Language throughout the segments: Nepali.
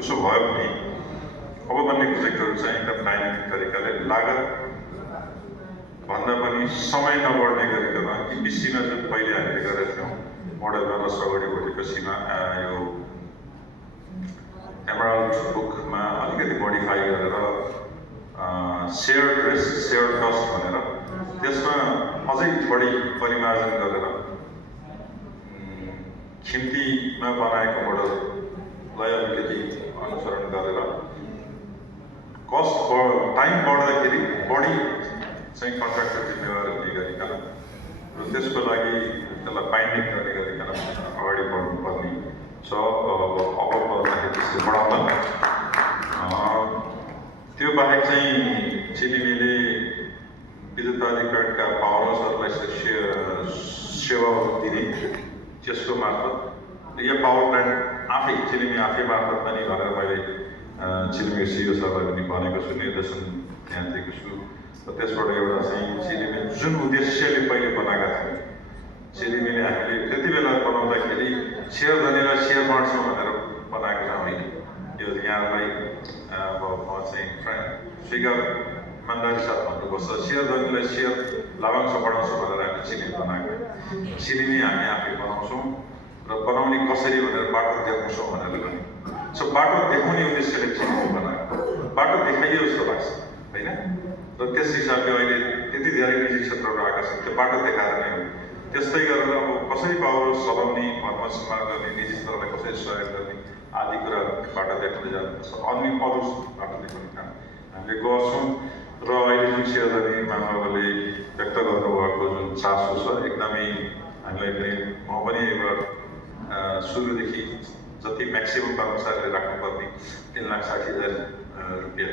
त्यसो भयो भने अब बन्ने प्रोजेक्टहरू चाहिँ एकदम डाइनामिक तरिकाले लागत भन्दा पनि समय नबढ्ने गरिकन इबिसीमा जुन पहिले हामीले गरेका थियौँ मोडलमा र सगढीपट्टिको सीमा यो एमराल्ड बुकमा अलिकति मोडिफाई गरेर सेयर्ड रिस्क सेयर्ड कस्ट भनेर त्यसमा अझै बढी परिमार्जन गरेर खिम्तीमा बनाएको मोडललाई अलिकति अनुसरण गरेर कस्ट टाइम बढ्दाखेरि बढी चाहिँ कन्ट्र्याक्टर जिम्मेवारी लिने गरिकन र त्यसको लागि त्यसलाई बाइन्डिङ गर्ने गरिकन अगाडि बढ्नुपर्ने छ। अब गर्दाखेरि त्यसले बढाउँदा त्यो बाहेक चाहिँ चिलिमीले विद्युत प्राधिकरणका पावर हाउसहरूलाई सेवा दिने त्यसको मार्फत यो पावर प्लान्ट आफै चिलिमी आफै मार्फत पनि भनेर मैले चिलिमी सिओ सरलाई पनि भनेको छु, निर्देशन त्यहाँ दिएको छु। र त्यसबाट एउटा चाहिँ चिलिमी जुन उद्देश्यले पहिले बनाएका थियौँ, चिलिमीले हामीले त्यति बेला बनाउँदाखेरि सेयर धनीलाई सेयर बाँड्छौँ भनेर बनाएको छ होइन। यो यहाँलाई अब म चाहिँ स्वीकार इमान्दारी साथ भन्नुपर्छ, सेयर धनीलाई सेयर लाभांश बढाउँछौँ भनेर हामी चिलिमी बनाएको। चिलिमी हामी आफै बनाउँछौँ र बनाउने कसरी भनेर बाटो देखाउँछौँ भनेर पनि। सो बाटो देखाउने उद्देश्यले चिलिमी बनाएको, बाटो देखाइयो जस्तो लाग्छ होइन। र त्यस हिसाबले अहिले त्यति धेरै निजी क्षेत्रहरू आएका छन्, त्यो बाटो देखाएर नै हो। त्यस्तै गरेर अब कसरी पावर चलाउने, भरमा सम्मान गर्ने, निजी क्षेत्रलाई कसरी सहयोग गर्ने आदि कुरा बाटो देखाउँदै जानुपर्छ। अन्य अरू बाटो देखाउने काम हामीले गर्छौँ। र अहिले जुन सेयरधनी महानुभावले व्यक्त गर्नुभएको जुन चासो छ एकदमै हामीलाई पनि म पनि एउटा सुरुदेखि जति म्याक्सिमम कर्मचारीले राख्नुपर्ने 3,60,000 रुपियाँ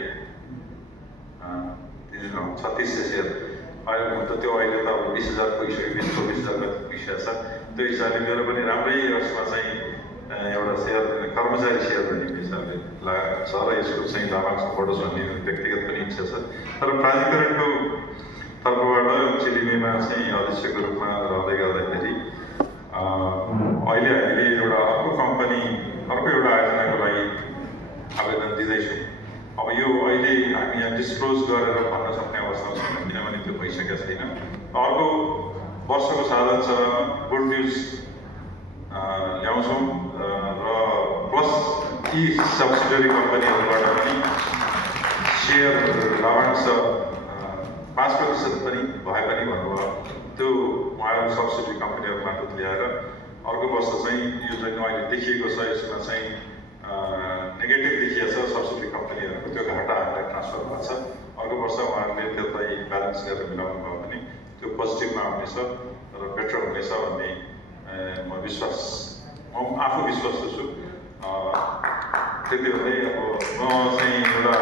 3600 सेयर अहिले त त्यो अहिले त अब 20,000 पुगिसक्यो, 24,000 पुगिसकेको छ। त्यो हिसाबले मेरो पनि राम्रै यसमा चाहिँ एउटा सेयर कर्मचारी सेयर भन्ने हिसाबले छ र यसको चाहिँ लाभांश बढोस् भन्ने व्यक्तिगत पनि इच्छा छ। तर प्राधिकरणको तर्फबाट चिलिमीमा चाहिँ अध्यक्षको रूपमा रहँदै गर्दाखेरि अहिले हामीले एउटा अर्को एउटा आयोजनाको लागि आवेदन दिँदैछौँ। अब यो अहिले हामी यहाँ डिस्क्लोज गरेर भन्न सक्ने अवस्थामा छैन, किनभने त्यो भइसकेको छैन। अर्को वर्षको साधन छ गुड न्युज ल्याउँछौँ र प्लस यी सब्सिडरी कम्पनीहरूबाट पनि सेयर लाभांश 5% पनि भए पनि भन्नुभयो। त्यो उहाँहरू सब्सिडी कम्पनीहरू मार्फत ल्याएर अर्को वर्ष चाहिँ यो जुन अहिले देखिएको छ यसमा चाहिँ नेगेटिभ देखिएको छ सब्सिडी कम्पनीहरूको, त्यो घाटा हामीलाई ट्रान्सफर भएको छ। अर्को वर्ष उहाँहरूले त्यसलाई ब्यालेन्स गरेर मिलाउनु भयो भने त्यो पोजिटिभमा आउनेछ र बेटर हुनेछ भन्ने म आफू विश्वस्त छु। त्यति भन्दै अब म चाहिँ एउटा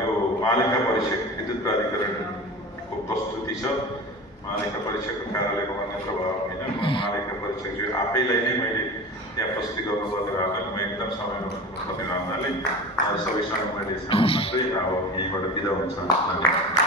यो महालेखा परीक्षक विद्युत प्राधिकरणको प्रस्तुति छ। महालेखा परीक्षकको कार्यालयको मात्र भयो होइन, महालेखा परीक्षक जो आफैलाई नै मैले त्यहाँ प्रस्तुति गर्नुपर्ने भएकोले म एकदम समयमा पर्ने हुनाले सबैसँग मैले मात्रै अब यहीँबाट बिदा हुन्छ।